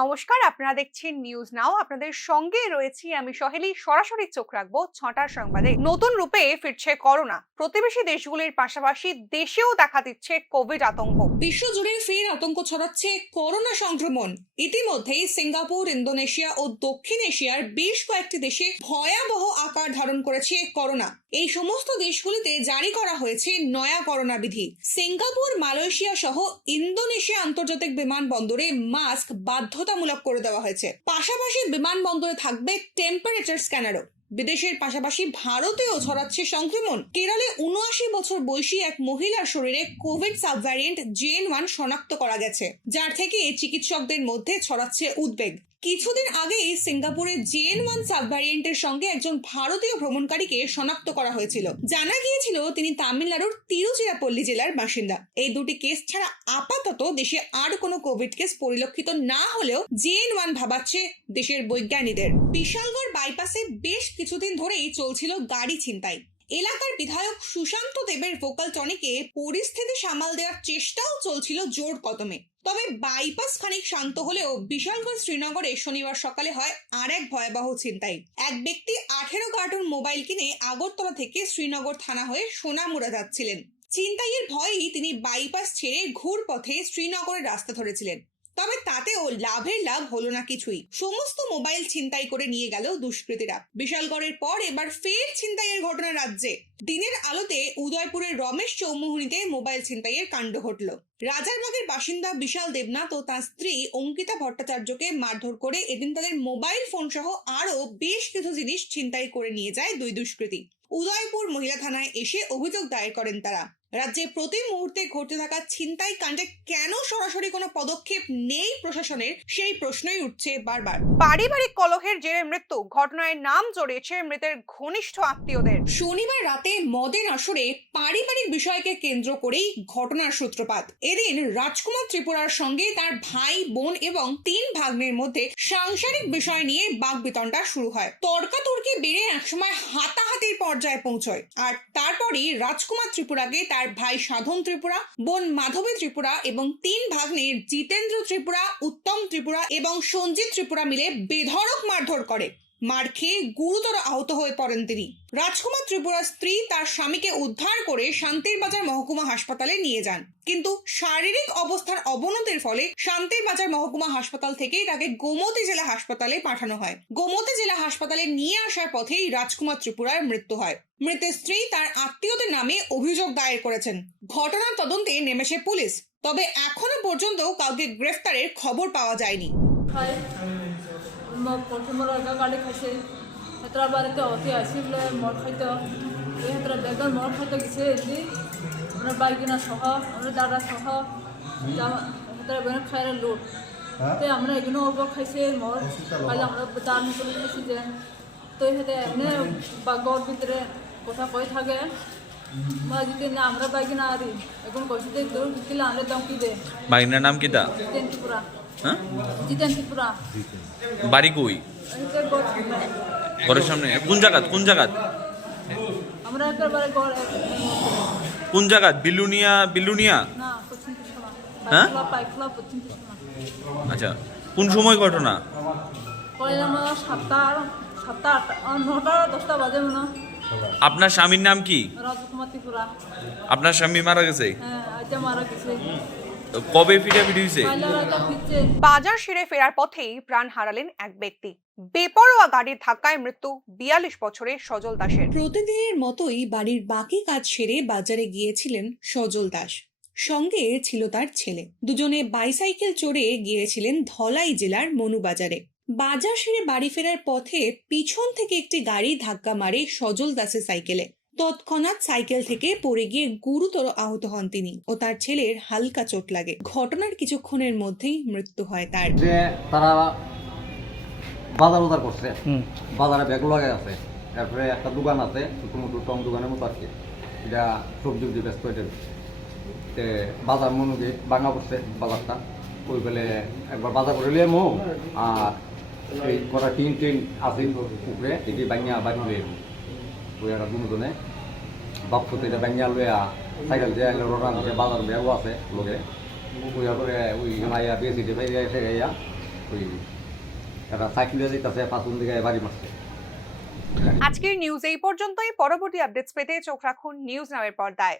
নমস্কার, আপনারা দেখছেন নিউজ নাও। আপনাদের সঙ্গে রয়েছি আমি সহেলি। সরাসরি চোখ রাখবো ৬টার সংবাদে। নতুন রূপে ফিরছে করোনা। প্রতিবেশী দেশগুলির পাশাপাশি দেশেও দেখা দিচ্ছে কোভিড আতঙ্ক। বিশ্বজুড়ে ফের আতঙ্ক ছড়াচ্ছে করোনা সংক্রমণ। ইতিমধ্যেই সিঙ্গাপুর, ইন্দোনেশিয়া ও দক্ষিণ এশিয়ার বেশ কয়েকটি দেশে ভয়াবহ আকার ধারণ করেছে করোনা। এই সমস্ত দেশগুলিতে জারি করা হয়েছে নয়া করোনা বিধি। সিঙ্গাপুর, মালয়েশিয়া সহ ইন্দোনেশিয়া আন্তর্জাতিক বিমানবন্দরে মাস্ক বাধ্যতামূলক করে দেওয়া হয়েছে। পাশাপাশি বিমানবন্দরে থাকবে টেম্পারেচার স্ক্যানারও। বিদেশের পাশাপাশি ভারতেও ছড়াচ্ছে সংক্রমণ। কেরলে ৭৯ বছর বয়সী এক মহিলার শরীরে কোভিড সাবভ্যারিয়েন্ট JN.1 শনাক্ত করা গেছে, যার থেকে চিকিৎসকদের মধ্যে ছড়াচ্ছে উদ্বেগ। কিছুদিন আগেই সিঙ্গাপুরে JN.1 সাবভ্যারিয়েন্টের সঙ্গে একজন ভারতীয় ভ্রমণকারীকে শনাক্ত করা হয়েছিল। জানা গিয়েছিল তিনি তামিলনাড়ুর তিরুচিরাপল্লী জেলার বাসিন্দা। এই দুটি কেস ছাড়া আপাতত দেশে আর কোনো কোভিড কেস পরিলক্ষিত না হলেও JN.1 ভাবাচ্ছে দেশের বৈজ্ঞানিকদের। বিশালগড় বাইপাসে বেশ কিছুদিন ধরেই চলছিল গাড়ি ছিনতাই। এলাকার বিধায়ক সুশান্ত দেবের ভোকাল টনিকে পরিস্থিতি সামাল দেওয়ার চেষ্টাও চলছিল জোর কদমে। তবে বাইপাস খানিক শান্ত হলেও বিশালগড় শ্রীনগরে শনিবার সকালে হয় আর এক ভয়াবহ ছিনতাই। এক ব্যক্তি 18 কার্টুন মোবাইল কিনে আগরতলা থেকে শ্রীনগর থানা হয়ে সোনামুড়া যাচ্ছিলেন। ছিনতাইয়ের ভয়েই তিনি বাইপাস ছেড়ে ঘুর পথে শ্রীনগরের রাস্তা ধরেছিলেন। তবে তাতেও লাভের লাভ হলো না কিছুই। সমস্ত মোবাইল ছিনতাই করে নিয়ে গেল দুষ্কৃতীরা। বিশালগড়ের পর এবার ফের ছিনতাইয়ের ঘটনা রাজ্যে। দিনের আলোতে উদয়পুরের রমেশ চৌমুহনীতে মোবাইল ছিনতাইয়ের কাণ্ড ঘটল। রাজারবাগের বাসিন্দা বিশাল দেবনাথ ও তার স্ত্রী অঙ্কিতা ভট্টাচার্যকে মারধর করে এদিন তাদের মোবাইল ফোন সহ আরো বেশ কিছু জিনিস ছিনতাই করে নিয়ে যায় দুই দুষ্কৃতী। উদয়পুর মহিলা থানায় এসে অভিযোগ দায়ের করেন তারা। রাজ্যে প্রতি মুহূর্তে ঘটতে থাকা ছিনতাই কাণ্ডে কেন সরাসরি কোনো পদক্ষেপ নেই প্রশাসনের, সেই প্রশ্নই উঠছে বারবার। পারিবারিক কলহের জেরে মৃত্যু ঘটনায় নাম জড়িয়েছে মৃতের ঘনিষ্ঠ আত্মীয়দের। শনিবার রাতে মদের আসরে পারিবারিক বিষয়কে কেন্দ্র করেই ঘটনার সূত্রপাত। এদিন রাজকুমার ত্রিপুরার সঙ্গে তার ভাই, বোন এবং 3 ভাগ্নের মধ্যে সাংসারিক বিষয় নিয়ে বাকবিতণ্ডা শুরু হয়। তর্কাতর্কি বেড়ে একসময় হাতাহাতির পর্যায়ে পৌঁছয়। আর তারপরই রাজকুমার ত্রিপুরাকে তার ভাই সাধন ত্রিপুরা, বোন মাধবী ত্রিপুরা এবং 3 ভাগ্নের জিতেন্দ্র ত্রিপুরা, উত্তম ত্রিপুরা এবং সঞ্জিত ত্রিপুরা মিলে বেধড়ক মারধর করে। মার খেয়ে গুরুতর আহত হয়ে পড়েন তিনি। রাজকুমার ত্রিপুরার স্ত্রী তার স্বামীকে উদ্ধার করে শান্তির বাজার মহকুমা হাসপাতালে নিয়ে যান, কিন্তু শারীরিক অবস্থার অবনতির ফলে শান্তির বাজার মহকুমা হাসপাতাল থেকেই তাকে গোমতী জেলা হাসপাতালে পাঠানো হয়। গোমতী জেলা হাসপাতালে নিয়ে আসার পথেই রাজকুমার ত্রিপুরার মৃত্যু হয়। মৃতের স্ত্রী তার আত্মীয়দের নামে অভিযোগ দায়ের করেছেন। ঘটনার তদন্তে নেমেছে পুলিশ, তবে এখনো পর্যন্ত কাউকে গ্রেফতারের খবর পাওয়া যায়নি। প্রথম গাড়ি খাইছে হেতরা বাড়িতে অতি আসিলে মদ খাইতো হেতরা বেগর মদ খাইতে গেছে এলি আমরা বাইকিনা সহ আমরা দাদা সহ হেতরা বেগর খাইলে লুট তো আমরা এগুলো অল্প খাইছে মদ খাইলে আমরা দাম করে খাইছি যে তো হেতে এমনি বা গড় ভিতরে কথা কয়ে থাকে মা যদি না আমরা বাইকিনা আরি এখন কইছি যে তোর কিলা আমরা দাম কি দে বাইনার নাম কিতা? জিতেন ত্রিপুরা। হ্যাঁ, জিতেন ত্রিপুরা। বাড়ি কই? ঘরের সামনে? কোন জায়গাত? আমরা একেবারে কোন জায়গাত? বিলুনিয়া? না, পশ্চিম ত্রিপুরা। হ্যাঁ? পাইকলা পশ্চিম ত্রিপুরা। আচ্ছা, কোন সময় ঘটনা? কইলাম 7টা 9টা 10টা বাজে মনে। আপনার স্বামীর নাম কি? রাজকুমার ত্রিপুরা। আপনার স্বামী মারা গেছে? হ্যাঁ, আজকে মারা গেছে। কবে ফিরে হয়েছে? বাজার সেরে ফেরার পথেই প্রাণ হারালেন এক ব্যক্তি। বেপরোয়া গাড়ির ধাক্কায় মৃত্যু 42 বছরের সজল দাসের। প্রতিদিনের মতোই বাড়ির বাকি কাজ সেরে বাজারে গিয়েছিলেন সজল দাস। সঙ্গে ছিল তার ছেলে। দুজনে বাইসাইকেল চড়ে গিয়েছিলেন ধলাই জেলার মনুবাজারে। বাজার সেরে বাড়ি ফেরার পথে পিছন থেকে একটি গাড়ি ধাক্কা মারে সজল দাসের সাইকেলে। তৎক্ষণাৎ সাইকেল থেকে পড়ে গিয়ে গুরুতর আহত হন তিনি ও তার ছেলের হালকা চোট লাগে। ঘটনার কিছুক্ষণের মধ্যেই মৃত্যু হয় তার। তারা বাজার করছে, বাজারে ব্যাগ লাগাই আছে, তারপরে একটা দোকান আছে ছোটো মোটো টং দোকানের মতো আর কি, এটা সবজি ব্যস্ত হয়ে বাজার মনোগে ভাঙা পড়ছে বাজারটা। ওই ফেলে একবার বাজার করে লিয়ে মো আর এই কটা টিন আছে উপরে এটি বাঙিয়া বাড়ি লয়ে ওই একটা দুজনে বাপতে এটা বাঙিয়া লইয়া সাইকেল দিয়ে রোডান বাজার ব্যাগও আছে লোকে ওই করে ওই বেশি এসে গাইয়া ওই এরা সাইকেলে যেতেছে পাঁচজন দিকে বাড়ি মারছে। আজকের নিউজ এই পর্যন্তই। পরবর্তী আপডেটস পেতে চোখ রাখুন নিউজ নামের পর্দায়।